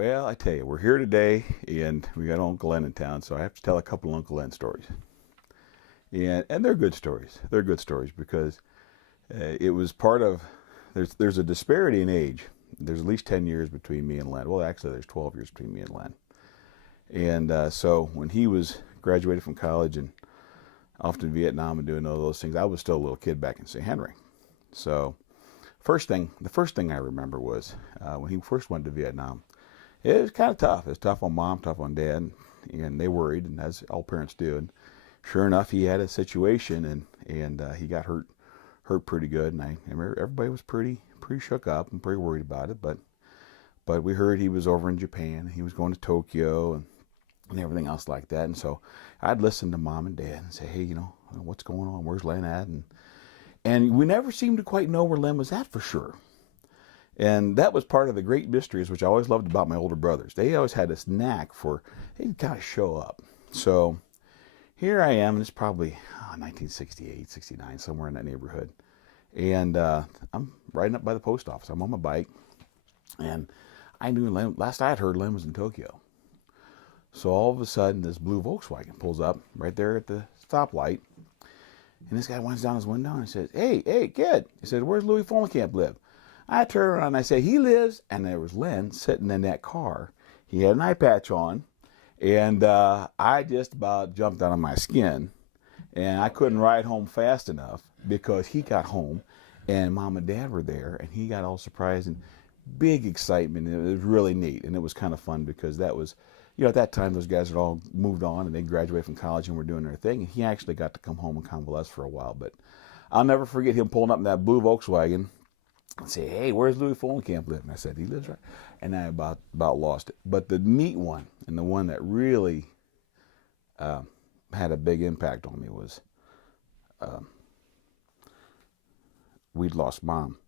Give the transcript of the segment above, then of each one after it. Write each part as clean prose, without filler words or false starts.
Well, I tell you, we're here today, and we got Uncle Len in town, so I have to tell a couple of Uncle Len stories. And they're good stories. They're good stories because it was part of, there's a disparity in age. There's at least 10 years between me and Len. Well, actually, there's 12 years between me and Len. And so when he was graduated from college and off to Viet Nam and doing all those things, I was still a little kid back in St. Henry. So the first thing I remember was when he first went to Vietnam. It was kind of tough. It was tough on Mom, tough on Dad, and they worried, and as all parents do. And sure enough, he had a situation, and he got hurt pretty good. And I remember everybody was pretty shook up and pretty worried about it. But we heard he was over in Japan. He was going to Tokyo and everything else like that. And so I'd listen to Mom and Dad and say, hey, what's going on? Where's Len at? And we never seemed to quite know where Len was at for sure. And that was part of the great mysteries, which I always loved about my older brothers. They always had this knack for, they'd kind of show up. So here I am, and it's probably 1968, 69, somewhere in that neighborhood. And I'm riding up by the post office. I'm on my bike. And I knew last I had heard Len was in Tokyo. So all of a sudden, this blue Volkswagen pulls up right there at the stoplight. And this guy winds down his window and says, hey, kid. He said, where's Louis Fullenkamp live? I turn around and I say, he lives, and there was Len sitting in that car. He had an eye patch on, and I just about jumped out of my skin, and I couldn't ride home fast enough because he got home, and Mom and Dad were there, and he got all surprised and big excitement. And it was really neat, and it was kind of fun because that was, at that time those guys had all moved on and they graduated from college and were doing their thing, and he actually got to come home and convalesce for a while. But I'll never forget him pulling up in that blue Volkswagen and say, hey, where's Louis Fullenkamp live? And I said, he lives right. And I about lost it. But the neat one, and the one that really had a big impact on me was we'd lost Mom.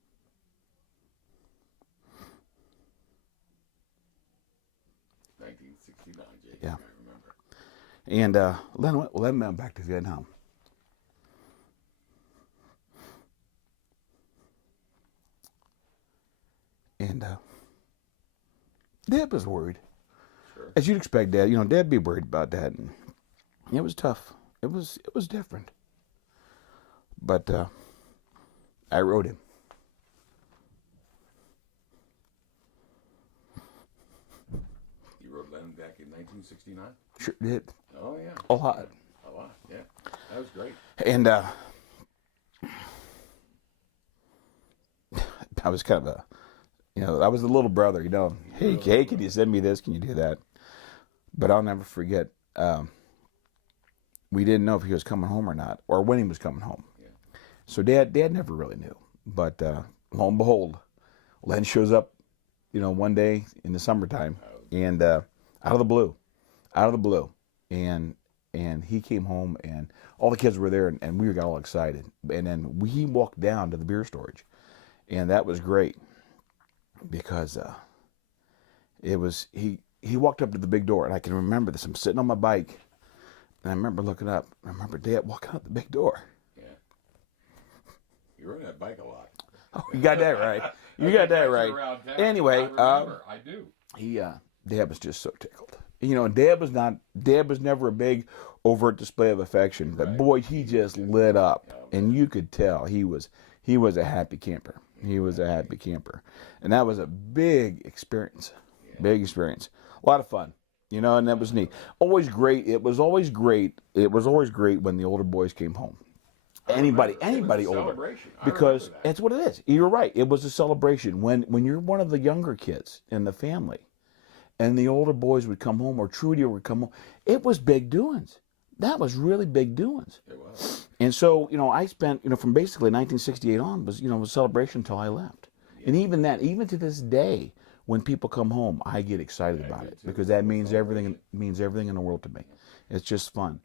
Jake, yeah. I remember. And Len went back to Vietnam. And Dad was worried. Sure. As you'd expect, Dad. Dad'd be worried about that. And it was tough. It was different. But I wrote him. You wrote Len back in 1969? Sure did. Oh, yeah. A lot. A lot, yeah. That was great. And I was kind of I was the little brother, hey, can you send me this? Can you do that? But I'll never forget, we didn't know if he was coming home or not, or when he was coming home. Yeah. So Dad never really knew. But lo and behold, Len shows up, one day in the summertime, and out of the blue, and he came home, and all the kids were there, and we got all excited. And then he walked down to the beer storage, and that was great. Because it was he walked up to the big door, and I can remember this. I'm sitting on my bike, and I remember looking up. I remember Dad walking out the big door. Yeah, you rode that bike a lot. Oh, you got that right. You got that right. Anyway, I do. Dad was just so tickled. Dad was never a big overt display of affection, but boy, he just lit up, and you could tell he was a happy camper. He was a happy camper. And that was a big experience. Yeah. Big experience. A lot of fun. And that was neat. Always great. It was always great. It was always great when the older boys came home. Anybody older. Because that's what it is. You're right. It was a celebration. When you're one of the younger kids in the family and the older boys would come home or Trudy would come home, it was big doings. That was really big doings. It was. And so, I spent, from basically 1968 on was a celebration until I left. Yeah. And even to this day, when people come home, I get excited about it because that means everything in the world to me. It's just fun.